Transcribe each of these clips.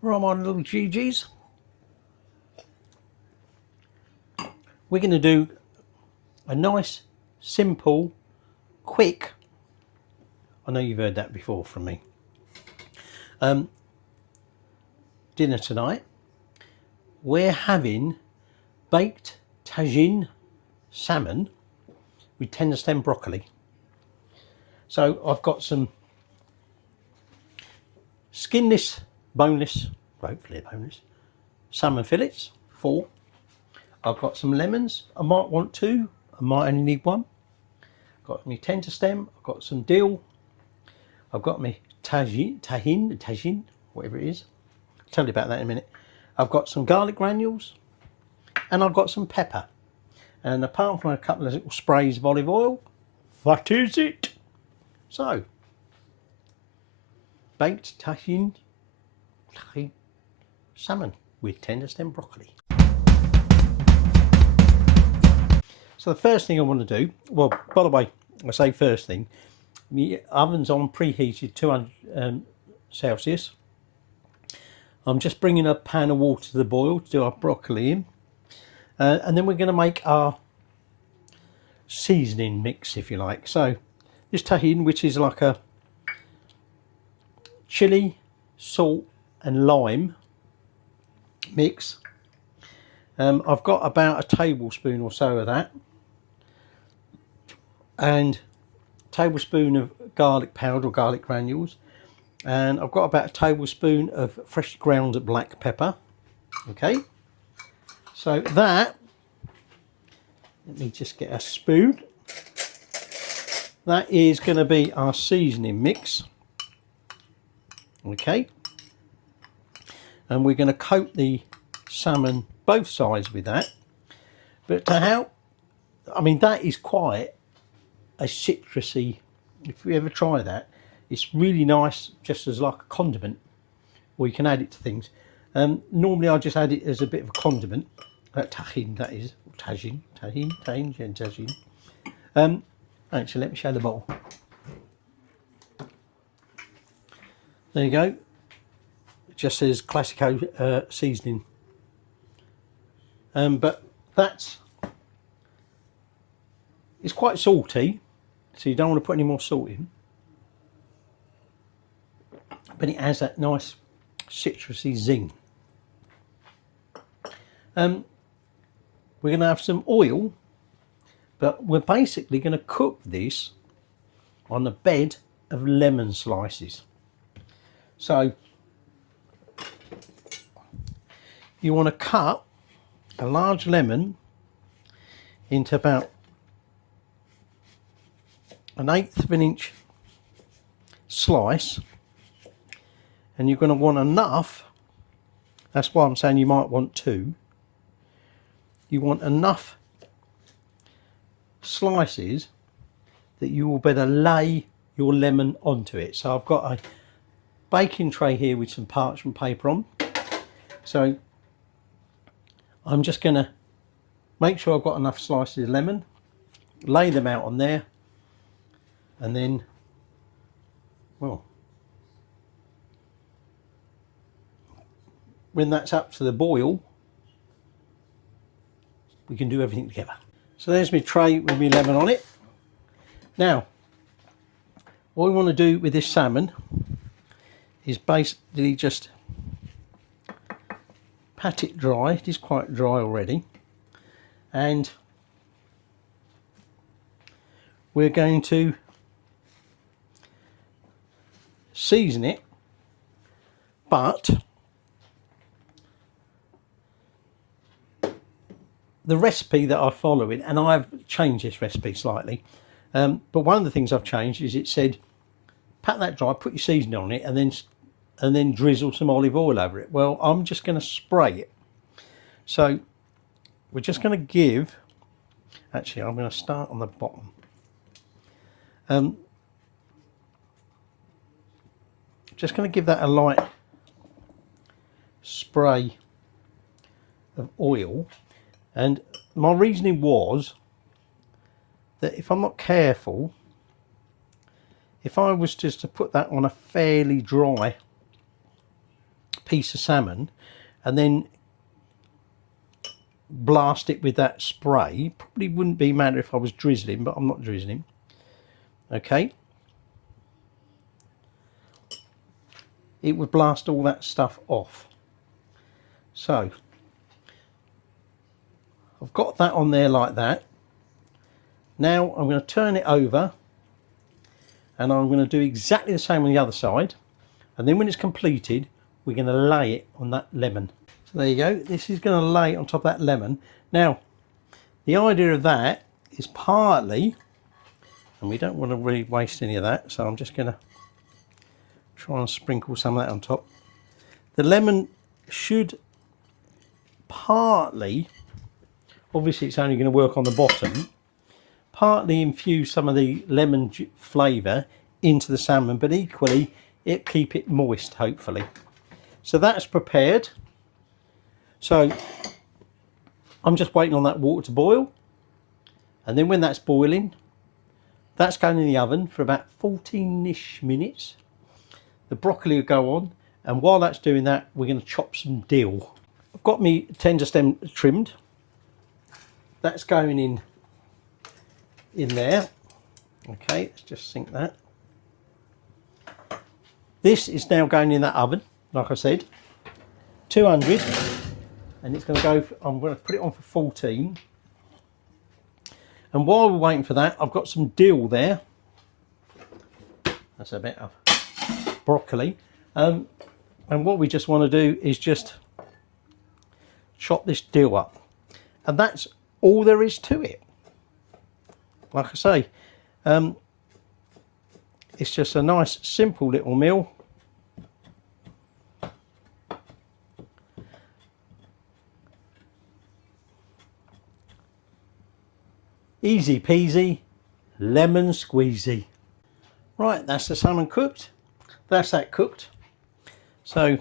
Right, my little GGs. We're going to do a nice, simple, quick, I know you've heard that before from me, dinner tonight. We're having baked tagine salmon with tender stem broccoli. So I've got some skinless, boneless, hopefully boneless, salmon fillets, 4. I've got some lemons, I might want 2, I might only need 1. Got my tender stem, I've got some dill, I've got my tagine, whatever it is. I'll tell you about that in a minute. I've got some garlic granules and I've got some pepper. And apart from a couple of little sprays of olive oil, that is it. So, baked tagine salmon with tender stem broccoli. So the first thing I want to do, well, by the way, I say first thing, the oven's on preheated 200 Celsius. I'm just bringing a pan of water to the boil to do our broccoli in. And then we're going to make our seasoning mix, if you like. So this tahine, which is like a chili, salt and lime mix. I've got about a tablespoon or so of that. And a tablespoon of garlic powder or garlic granules. And I've got about a tablespoon of freshly ground black pepper. Okay. So that, let me just get a spoon. That is going to be our seasoning mix. Okay. And we're going to coat the salmon both sides with that. But to help, I mean, that is quite a citrusy, if you ever try that, it's really nice just as like a condiment, or you can add it to things. Normally I just add it as a bit of a condiment. Tahine, that is, tagine. Actually, let me show the bowl. There you go. It just says Classico seasoning. But it's quite salty, so you don't want to put any more salt in. But it has that nice citrusy zing. We're going to have some oil, but we're basically going to cook this on a bed of lemon slices. So you want to cut a large lemon into about 1/8 of an inch slice, and you're going to want enough, that's why I'm saying you might want 2, you want enough slices that you will better lay your lemon onto it. So I've got a baking tray here with some parchment paper on, so I'm just going to make sure I've got enough slices of lemon, lay them out on there, and then, well, when that's up to the boil, we can do everything together. So there's my tray with my lemon on it. Now, what we want to do with this salmon is basically just pat it dry. It is quite dry already, and we're going to season it, but the recipe that I'm following, and I've changed this recipe slightly, but one of the things I've changed is it said pat that dry, put your seasoning on it, and then drizzle some olive oil over it. Well, I'm just going to spray it. So we're just going to give, actually I'm going to start on the bottom. Just going to give that a light spray of oil. And my reasoning was that if I'm not careful, if I was just to put that on a fairly dry piece of salmon and then blast it with that spray. Probably wouldn't be matter if I was drizzling, but I'm not drizzling. Okay, it would blast all that stuff off. So I've got that on there like that. Now I'm going to turn it over and I'm going to do exactly the same on the other side, and then when it's completed we're going to lay it on that lemon. So there you go, this is going to lay on top of that lemon. Now the idea of that is partly, and we don't want to really waste any of that, so I'm just going to try and sprinkle some of that on top. The lemon should partly, obviously it's only going to work on the bottom, partly infuse some of the lemon flavour into the salmon, but equally it keep it moist, hopefully. So that's prepared. So I'm just waiting on that water to boil, and then when that's boiling, that's going in the oven for about 14-ish minutes. The broccoli will go on, and while that's doing that, we're going to chop some dill. I've got my tender stem trimmed. That's going in there. Okay, let's just sink that. This is now going in that oven, like I said, 200, and it's going to go, I'm going to put it on for 14. And while we're waiting for that, I've got some dill there. That's a bit of broccoli. And what we just want to do is just chop this dill up. And that's all there is to it. Like I say, it's just a nice simple little meal. Easy peasy, lemon squeezy. Right, that's the salmon cooked. That's that cooked. So,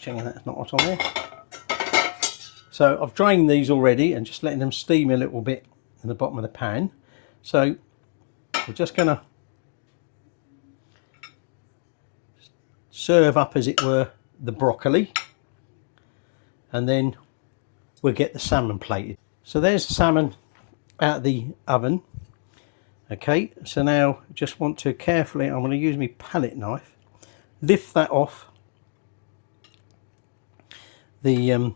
checking that's not hot on there. So I've drained these already and just letting them steam a little bit in the bottom of the pan. So we're just going to serve up, as it were, the broccoli, and then we'll get the salmon plated. So there's the salmon out of the oven. Okay, so now just want to carefully, I'm going to use my palette knife, lift that off the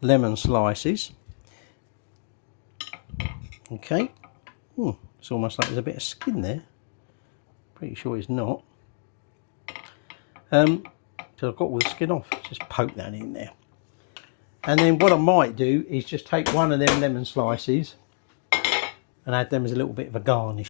lemon slices. Okay, it's almost like there's a bit of skin there. Pretty sure it's not. So I've got all the skin off, just poke that in there. And then what I might do is just take one of them lemon slices and add them as a little bit of a garnish.